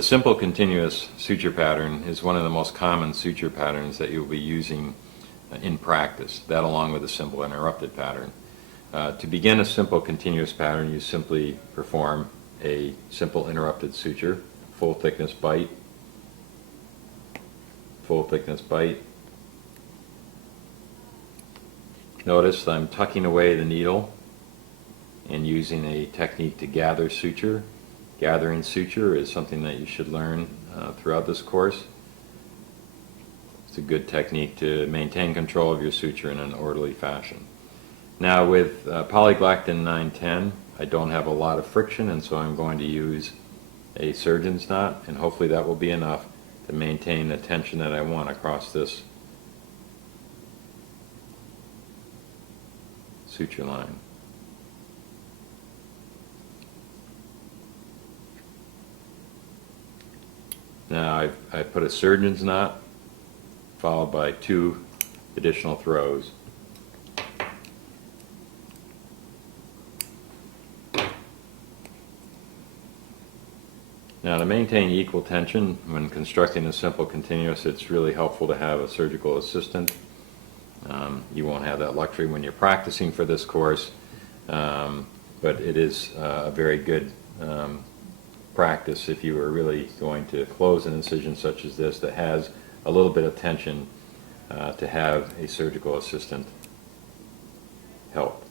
The simple continuous suture pattern is one of the most common suture patterns that you'll be using in practice, that along with a simple interrupted pattern. To begin a simple continuous pattern, you simply perform a simple interrupted suture, full thickness bite, full thickness bite. Notice I'm tucking away the needle and using a technique to gather suture. Gathering suture is something that you should learn throughout this course. It's a good technique to maintain control of your suture in an orderly fashion. Now with polyglactin 910, I don't have a lot of friction, and so I'm going to use a surgeon's knot, and hopefully that will be enough to maintain the tension that I want across this suture line. Now I've put a surgeon's knot followed by 2 additional throws. Now to maintain equal tension when constructing a simple continuous, it's really helpful to have a surgical assistant. You won't have that luxury when you're practicing for this course, but it is a very good practice if you are really going to close an incision such as this that has a little bit of tension, to have a surgical assistant help.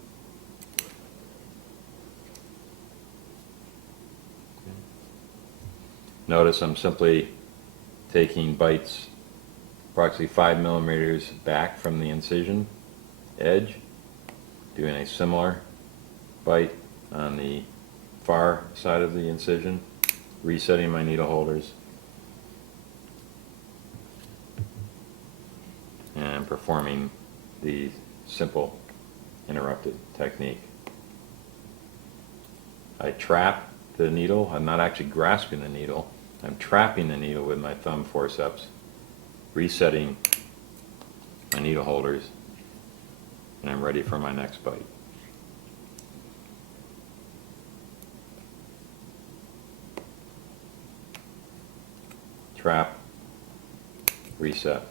Notice I'm simply taking bites approximately 5 millimeters back from the incision edge, doing a similar bite on the far side of the incision, resetting my needle holders, and performing the simple interrupted technique. I trap the needle. I'm not actually grasping the needle. I'm trapping the needle with my thumb forceps, resetting my needle holders, and I'm ready for my next bite. Trap, reset.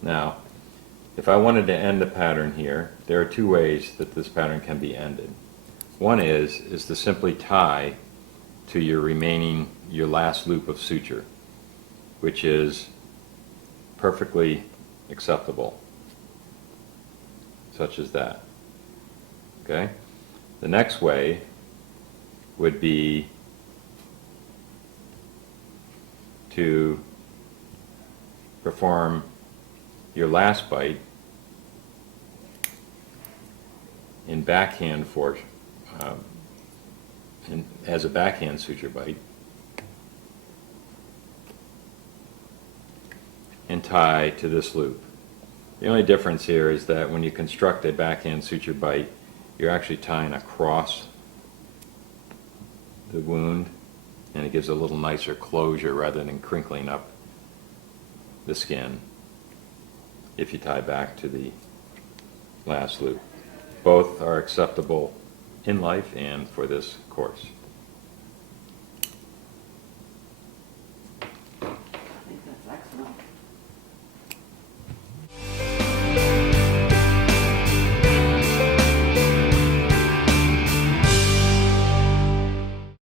Now, if I wanted to end the pattern here, there are 2 ways that this pattern can be ended. One is to simply tie to your last loop of suture, which is perfectly acceptable, such as that. Okay? The next way would be to perform your last bite in backhand as a backhand suture bite, and tie to this loop. The only difference here is that when you construct a backhand suture bite, you're actually tying across the wound, and it gives a little nicer closure rather than crinkling up the skin if you tie back to the last loop. Both are acceptable in life and for this course.